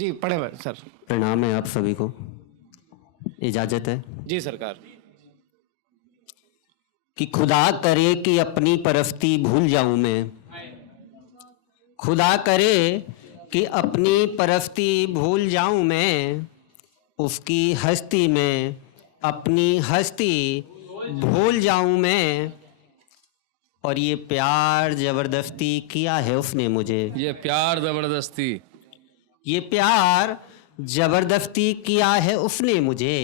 जी पढ़े हुए सर। प्रणाम है आप सभी को। इजाजत है जी सरकार। कि खुदा करे कि अपनी परस्ती भूल जाऊं मैं, खुदा करे कि अपनी परस्ती भूल जाऊं मैं, उसकी हस्ती में अपनी हस्ती भूल जाऊं मैं। और ये प्यार जबरदस्ती किया है उसने मुझे, ये प्यार जबरदस्ती, ये प्यार जबरदस्ती किया है उसने मुझे।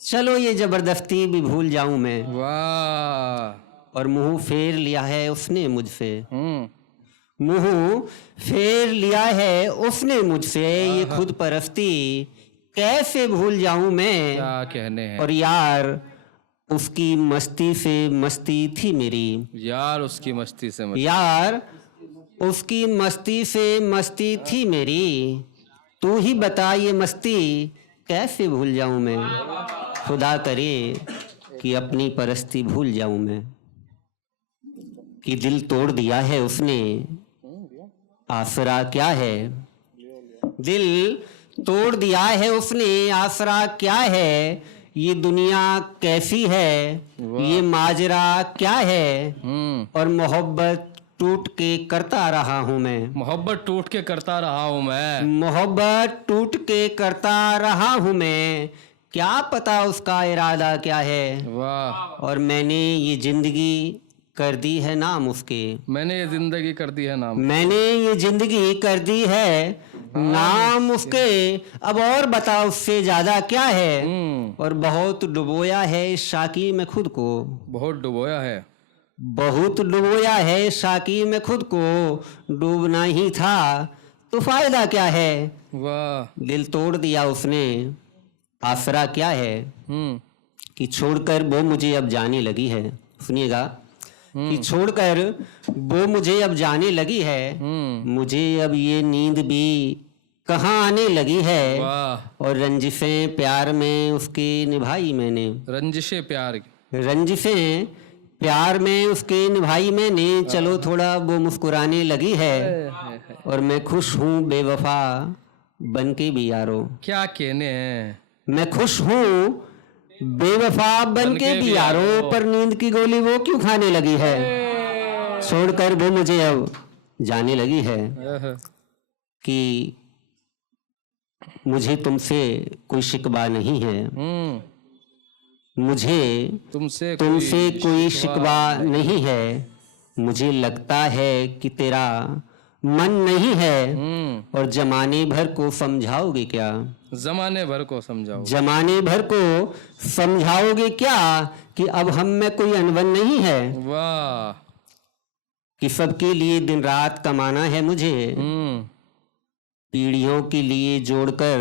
चलो ये जबरदस्ती भी भूल जाऊं मैं। वाह। और मुंह फेर लिया है उसने मुझसे, मुंह फेर लिया है उसने मुझसे। ये खुद परस्ती कैसे भूल जाऊं मैं। क्या कहने हैं। और यार उसकी मस्ती से मस्ती थी मेरी, यार उसकी मस्ती से मस्ती। यार उसकी मस्ती से मस्ती थी मेरी। तू ही बता ये मस्ती कैसे भूल जाऊं मैं। खुदा करे कि अपनी परस्ती भूल जाऊं मैं। कि दिल तोड़ दिया है उसने, आसरा क्या है। दिल तोड़ दिया है उसने, आसरा क्या है। ये दुनिया कैसी है, ये माजरा क्या है। और मोहब्बत टूट के करता रहा हूं मैं, मोहब्बत टूट के करता रहा हूं मैं, मोहब्बत टूट के करता रहा हूं मैं। क्या पता उसका इरादा क्या है। वाह। और मैंने ये जिंदगी कर दी है नाम उसके, मैंने ये जिंदगी कर दी है नाम, मैंने ये जिंदगी कर दी है नाम उसके। अब और बता उससे ज्यादा क्या है। और बहुत डुबोया है इस शाकी में खुद को, बहुत डुबोया है, बहुत डुबोया है शाकी में खुद को। डूबना ही था तो फायदा क्या है। वाह। दिल तोड़ दिया उसने, आसरा क्या है। कि छोड़कर वो मुझे अब जाने लगी है। सुनिएगा, कि छोड़कर वो मुझे अब जाने लगी है। मुझे अब ये नींद भी कहाँ आने लगी है। वाह। और रंजिशें प्यार में उसकी निभाई मैंने, रंजिशे प्यार, रंजिशें प्यार में उसके निभाई मैंने। चलो थोड़ा वो मुस्कुराने लगी है। और मैं खुश हूँ बेवफा बन के भी यारो, क्या कहने हैं। मैं खुश हूँ बेवफा बन के भी यारो। पर नींद की गोली वो क्यों खाने लगी है। छोड़कर वो मुझे अब जाने लगी है। कि मुझे तुमसे कोई शिकवा नहीं है, मुझे तुमसे कोई शिकवा नहीं है। मुझे लगता है कि तेरा मन नहीं है। और जमाने भर को समझाओगे क्या, जमाने भर को समझाओ, जमाने भर को समझाओगे क्या। कि अब हम में कोई अनबन नहीं है। वाह। कि सबके लिए दिन रात कमाना है मुझे, पीढ़ियों के लिए जोड़कर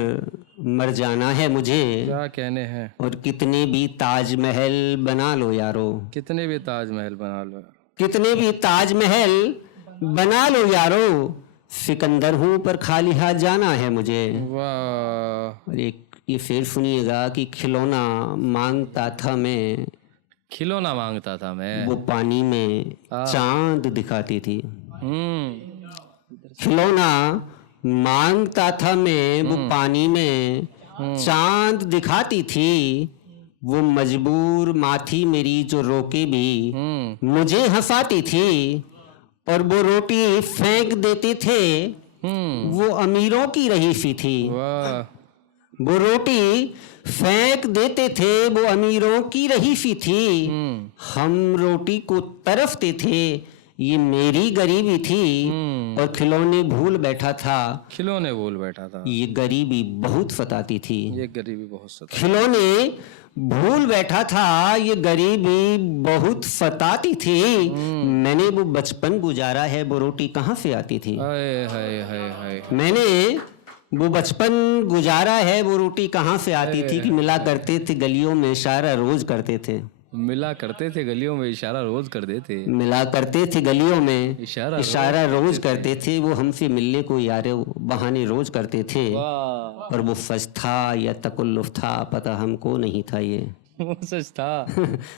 मर जाना है मुझे। क्या कहने हैं। और कितने भी ताजमहल बना लो यारो, कितने भी ताजमहल बना लो, कितने भी ताजमहल बना लो यारो। सिकंदर हूँ पर खाली हाथ जाना है मुझे। वाह। और एक ये फिर सुनिएगा, कि खिलौना मांगता था मैं, खिलौना मांगता था मैं, वो पानी में चांद दिखाती थी। खिलौना मांगता था मैं, वो पानी में चांद दिखाती थी। वो मजबूर माथी मेरी जो रोके भी मुझे हंसाती थी। और वो रोटी फेंक देते थे, वो अमीरों की रहीसी थी। वाह। वो रोटी फेंक देते थे, वो अमीरों की रहीसी थी। हम रोटी को तरसते थे, ये मेरी गरीबी थी। और खिलौने भूल बैठा था, खिलौने भूल बैठा था, ये गरीबी बहुत सताती थी। ये गरीबी बहुत सताती, खिलौने भूल बैठा था, ये गरीबी बहुत सताती थी। मैंने वो बचपन गुजारा है, वो रोटी कहाँ से आती थी। हाय हाय हाय हाय। मैंने वो बचपन गुजारा है, वो रोटी कहाँ से आती थी। कि मिला करते थे गलियों में इशारा रोज करते थे, मिला करते थे गलियों में इशारा रोज कर देते, मिला करते थे गलियों में इशारा रोज करते थे। वो हमसे मिलने को यारे बहाने रोज करते थे। वाह। और वो सच था या तकल्लुफ था पता हमको नहीं था ये। वो सच था।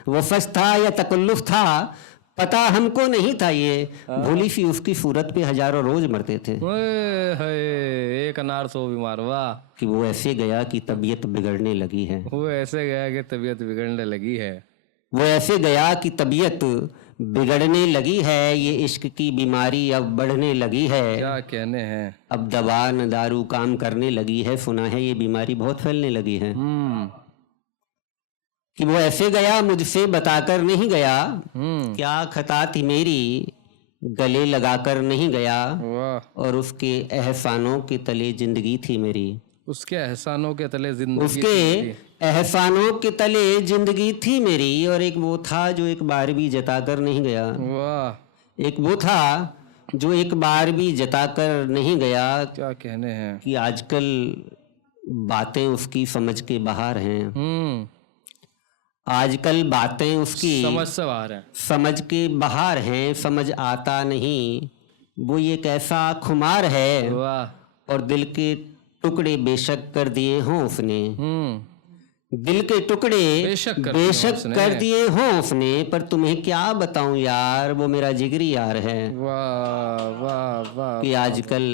वो सच था या तकल्लुफ था पता हमको नहीं था ये भोली सी उसकी सूरत पे हजारों रोज मरते थे। ओए हाय, एक अनार 100 बीमार। वाह। कि वो ऐसे गया कि तबीयत बिगड़ने लगी है। वो ऐसे गया कि तबीयत बिगड़ने लगी है। वो ऐसे गया कि तबीयत बिगड़ने लगी है, ये इश्क की बीमारी अब बढ़ने लगी है। क्या कहने हैं। अब दवा न दारू काम करने लगी है, सुना है ये बीमारी बहुत फैलने लगी है। कि वो ऐसे गया मुझसे बताकर नहीं गया, क्या खता थी मेरी गले लगाकर नहीं गया, वाह। और उसके एहसानों के तले जिंदगी थी मेरी। उसके एहसानों के तले जिंदगी उसके एहसानों के तले जिंदगी थी मेरी, और एक वो था जो एक बार भी जताकर नहीं गया। वाह। एक वो था जो एक बार भी जताकर नहीं गया। क्या कहने हैं। कि आजकल बातें उसकी समझ के बाहर हैं। आजकल बातें उसकी समझ से बाहर है। समझ के बाहर हैं, समझ आता नहीं। वो ये कैसा खुमार है, वाह। और दिल के टुकड़े बेशक कर दिए हों उसने। दिल के टुकड़े बेशक कर दिए हों उसने, पर तुम्हें क्या बताऊं यार, वो मेरा जिगरी यार है। वाह वाह वाह। कि आजकल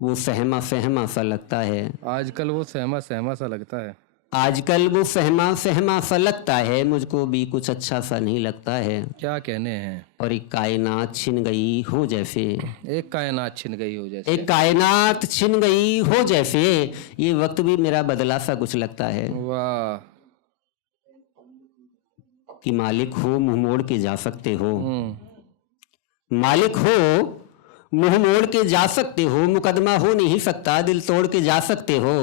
वो सहमा सहमा सा लगता है। आजकल वो सहमा सहमा सा लगता है। आजकल वो सहमा सहमा सा लगता है, मुझको भी कुछ अच्छा सा नहीं लगता है। क्या कहने हैं। और एक कायनात छिन गई हो जैसे, एक कायनात छिन गई हो जैसे। एक कायनात छिन गई हो जैसे, ये वक्त भी मेरा बदला सा कुछ लगता है। वाह। कि मालिक हो मुंह मोड़ के जा सकते हो, मालिक हो मुंह मोड़ के जा सकते हो, मुकदमा हो नहीं सकता दिल तोड़ के जा सकते हो।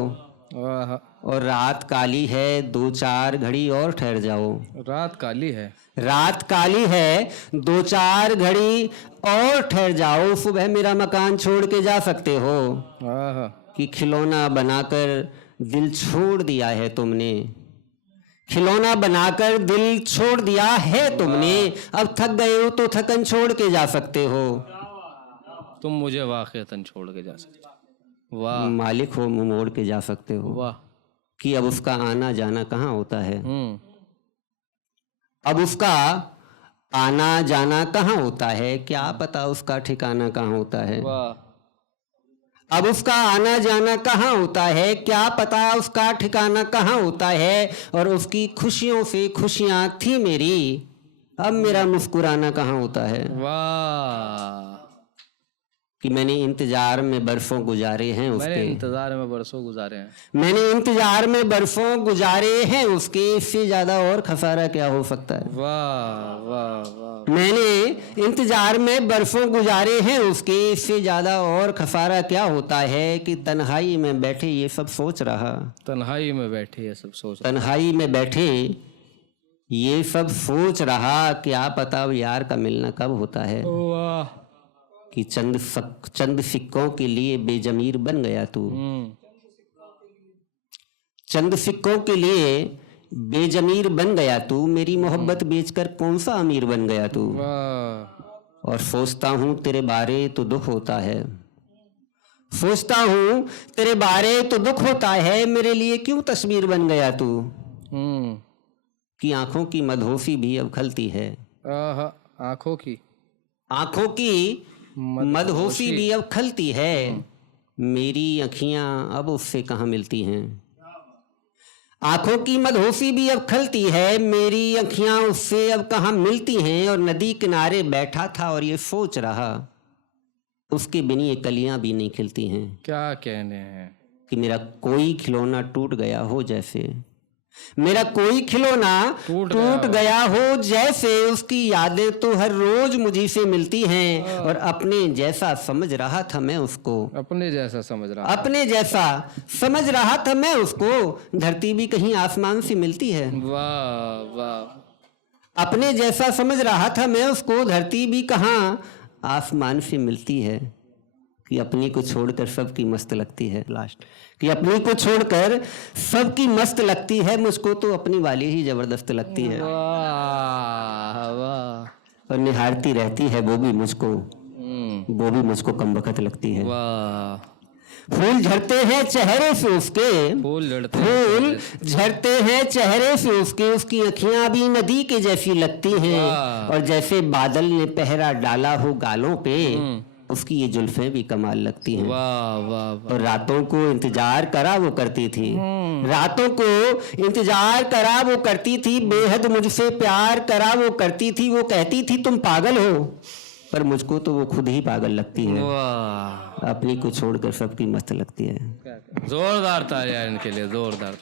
वाह। और रात काली है 2-4 घड़ी और ठहर जाओ। रात काली है। रात काली है 2-4 घड़ी और ठहर जाओ, सुबह मेरा मकान छोड़ के जा सकते हो। आहा। कि खिलौना बनाकर दिल छोड़ दिया है तुमने, खिलौना बनाकर दिल छोड़ दिया है तुमने, अब थक गए हो तो थकन छोड़ के जा सकते हो। तुम मुझे वाक़ईतन छोड़ के जा सकते हो। वाह। मालिक हो मुंह मोड़ के जा सकते हो। वाह। कि अब उसका आना जाना कहाँ होता है, अब उसका आना जाना कहाँ होता है, क्या पता उसका ठिकाना कहाँ होता है। वाह। अब उसका आना जाना कहाँ होता है, क्या पता उसका ठिकाना कहाँ होता है। और उसकी खुशियों से खुशियां थी मेरी, अब मेरा मुस्कुराना कहाँ होता है। वाह। कि मैंने इंतजार में बरसों गुजारे हैं उसके, मैंने इंतजार में बरसों गुजारे हैं। मैंने इंतजार में बरसों गुजारे हैं उसके, इससे ज्यादा और खसारा क्या हो सकता है। वाह वाह वाह। मैंने इंतजार में बरसों गुजारे हैं उसके, इससे ज्यादा और खसारा क्या होता है। कि तन्हाई में बैठे ये सब सोच रहा, तन्हाई में बैठे ये सब सोच रहा। तन्हाई में बैठे ये सब सोच रहा, क्या पता यार का मिलना कब होता है। वाह। कि चंद सिक्कों के लिए बेजमीर बन गया तू, चंद सिक्कों के लिए बेजमीर बन गया तू, मेरी मोहब्बत बेचकर कौन सा अमीर बन गया तू। और सोचता हूँ तेरे बारे तो दुख होता है, सोचता हूँ तेरे बारे तो दुख होता है, मेरे लिए क्यों तस्वीर बन गया तू। कि आंखों की मदहोशी भी अब खलती है, आंखों की मदहोशी भी अब खलती है, मेरी अखियां अब उससे कहाँ मिलती हैं। आंखों की मदहोशी भी अब खलती है, मेरी अखियां उससे अब कहाँ मिलती हैं। और नदी किनारे बैठा था और ये सोच रहा, उसके बिन ये कलियां भी नहीं खिलती हैं। क्या कहने हैं। कि मेरा कोई खिलौना टूट गया हो जैसे, मेरा कोई खिलौना टूट गया हो जैसे, उसकी यादें तो हर रोज मुझी से मिलती हैं। और अपने जैसा समझ रहा था मैं उसको, अपने जैसा समझ रहा, अपने जैसा समझ रहा था मैं उसको, धरती भी कहीं आसमान से मिलती है। वाह वाह। अपने जैसा समझ रहा था मैं उसको, धरती भी कहाँ आसमान से मिलती है। कि अपनी को छोड़कर सबकी मस्त लगती है, लास्ट कि अपनी को छोड़कर सबकी मस्त लगती है, मुझको तो अपनी वाली ही जबरदस्त लगती है। वाह वाह। और निहारती रहती है वो भी मुझको, वो भी मुझको कमबख्त लगती है। वाह। फूल झड़ते हैं चेहरे से उसके, फूल लड़ते फूल झड़ते हैं चेहरे से उसके, उसकी अखियां भी नदी के जैसी लगती हैं, वाह। और जैसे बादल ने पहरा डाला हो गालों पे, उसकी ये जुल्फें भी कमाल लगती हैं। वाह वाह वाह। और रातों को इंतजार करा वो करती थी, रातों को इंतजार करा वो करती थी, बेहद मुझसे प्यार करा वो करती थी। वो कहती थी तुम पागल हो, पर मुझको तो वो खुद ही पागल लगती है। वाह, अपनी को छोड़कर सबकी मस्त लगती है। जोरदार तालियां इनके लिए, जोरदार।